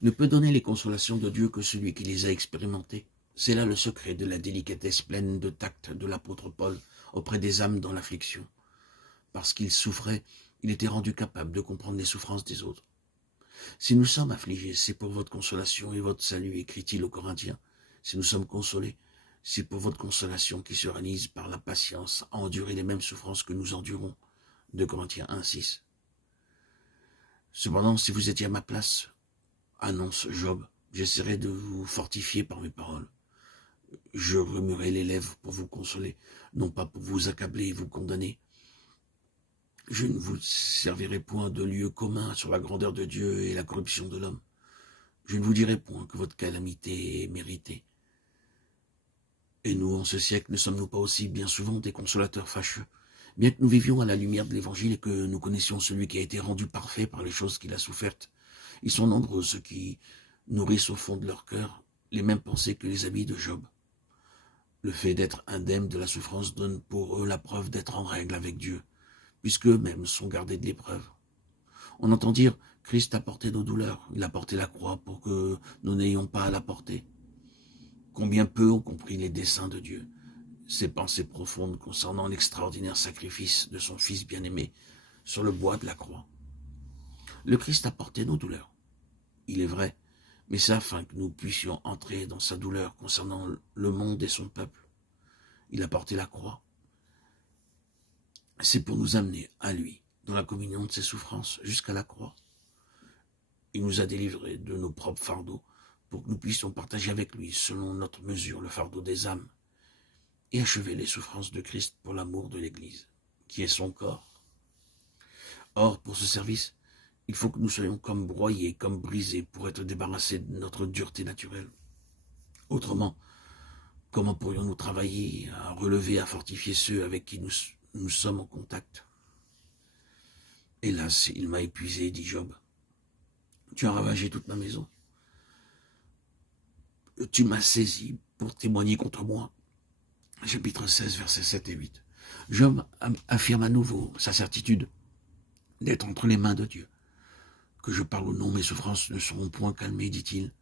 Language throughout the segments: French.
Ne peut donner les consolations de Dieu que celui qui les a expérimentées. C'est là le secret de la délicatesse pleine de tact de l'apôtre Paul auprès des âmes dans l'affliction. Parce qu'il souffrait, il était rendu capable de comprendre les souffrances des autres. Si nous sommes affligés, c'est pour votre consolation et votre salut, écrit-il aux Corinthiens. Si nous sommes consolés, c'est pour votre consolation qui se réalise par la patience à endurer les mêmes souffrances que nous endurons. 2 Corinthiens 1,6. Cependant, si vous étiez à ma place, annonce Job, j'essaierai de vous fortifier par mes paroles. Je remuerai les lèvres pour vous consoler, non pas pour vous accabler et vous condamner. Je ne vous servirai point de lieu commun sur la grandeur de Dieu et la corruption de l'homme. Je ne vous dirai point que votre calamité est méritée. Et nous, en ce siècle, ne sommes-nous pas aussi bien souvent des consolateurs fâcheux, bien que nous vivions à la lumière de l'Évangile et que nous connaissions celui qui a été rendu parfait par les choses qu'il a souffertes. Ils sont nombreux ceux qui nourrissent au fond de leur cœur les mêmes pensées que les amis de Job. Le fait d'être indemne de la souffrance donne pour eux la preuve d'être en règle avec Dieu, puisque eux-mêmes sont gardés de l'épreuve. On entend dire, Christ a porté nos douleurs, il a porté la croix pour que nous n'ayons pas à la porter. Combien peu ont compris les desseins de Dieu, ses pensées profondes concernant l'extraordinaire sacrifice de son Fils bien-aimé sur le bois de la croix. Le Christ a porté nos douleurs, il est vrai, mais c'est afin que nous puissions entrer dans sa douleur concernant le monde et son peuple. Il a porté la croix. C'est pour nous amener à lui, dans la communion de ses souffrances, jusqu'à la croix. Il nous a délivrés de nos propres fardeaux, pour que nous puissions partager avec lui, selon notre mesure, le fardeau des âmes, et achever les souffrances de Christ pour l'amour de l'Église, qui est son corps. Or, pour ce service, il faut que nous soyons comme broyés, comme brisés, pour être débarrassés de notre dureté naturelle. Autrement, comment pourrions-nous travailler à relever, à fortifier ceux avec qui nous sommes en contact? Hélas, il m'a épuisé, dit Job. Tu as ravagé toute ma maison. Tu m'as saisi pour témoigner contre moi. Chapitre 16, versets 7 et 8. Job affirme à nouveau sa certitude d'être entre les mains de Dieu. Que je parle ou non, mes souffrances ne seront point calmées, dit-il.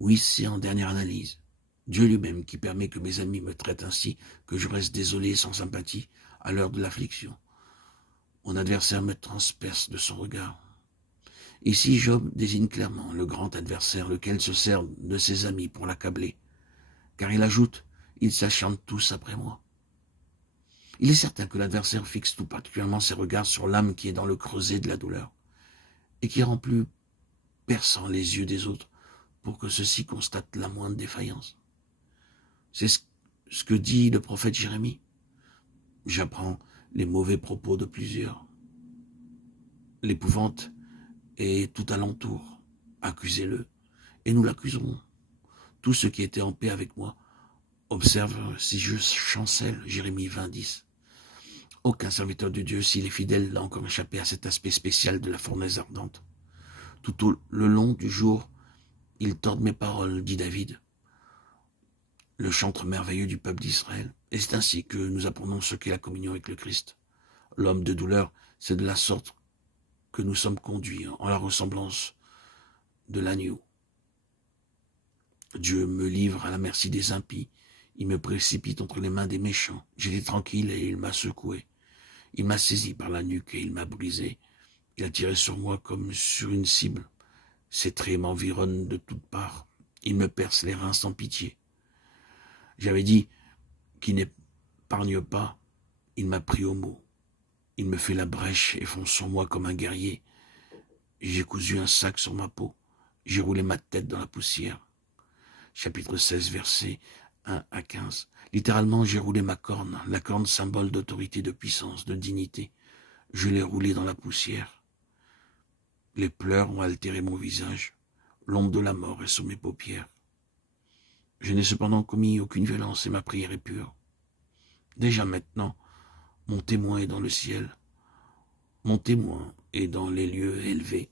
Oui, c'est en dernière analyse. Dieu lui-même qui permet que mes amis me traitent ainsi, que je reste désolé sans sympathie à l'heure de l'affliction. Mon adversaire me transperce de son regard. Ici, Job désigne clairement le grand adversaire, lequel se sert de ses amis pour l'accabler. Car il ajoute, ils s'acharnent tous après moi. Il est certain que l'adversaire fixe tout particulièrement ses regards sur l'âme qui est dans le creuset de la douleur, et qui rend plus perçant les yeux des autres pour que ceux-ci constatent la moindre défaillance. C'est ce que dit le prophète Jérémie. J'apprends les mauvais propos de plusieurs. L'épouvante est tout alentour. Accusez-le, et nous l'accuserons. Tous ceux qui étaient en paix avec moi observent si je chancelle, Jérémie 20, 10. Aucun serviteur de Dieu, s'il est fidèle, n'a encore échappé à cet aspect spécial de la fournaise ardente. Tout le long du jour, ils tordent mes paroles, dit David, le chantre merveilleux du peuple d'Israël. Et c'est ainsi que nous apprenons ce qu'est la communion avec le Christ. L'homme de douleur, c'est de la sorte que nous sommes conduits en la ressemblance de l'agneau. Dieu me livre à la merci des impies. Il me précipite entre les mains des méchants. J'étais tranquille et il m'a secoué. Il m'a saisi par la nuque et il m'a brisé. Il a tiré sur moi comme sur une cible. Ses traits m'environnent de toutes parts. Il me perce les reins sans pitié. J'avais dit qu'il n'épargne pas. Il m'a pris au mot. Il me fait la brèche et fonce sur moi comme un guerrier. J'ai cousu un sac sur ma peau. J'ai roulé ma tête dans la poussière. Chapitre 16, versets 1 à 15. Littéralement, j'ai roulé ma corne, la corne symbole d'autorité, de puissance, de dignité. Je l'ai roulée dans la poussière. Les pleurs ont altéré mon visage. L'ombre de la mort est sur mes paupières. Je n'ai cependant commis aucune violence et ma prière est pure. Déjà maintenant, mon témoin est dans le ciel. Mon témoin est dans les lieux élevés.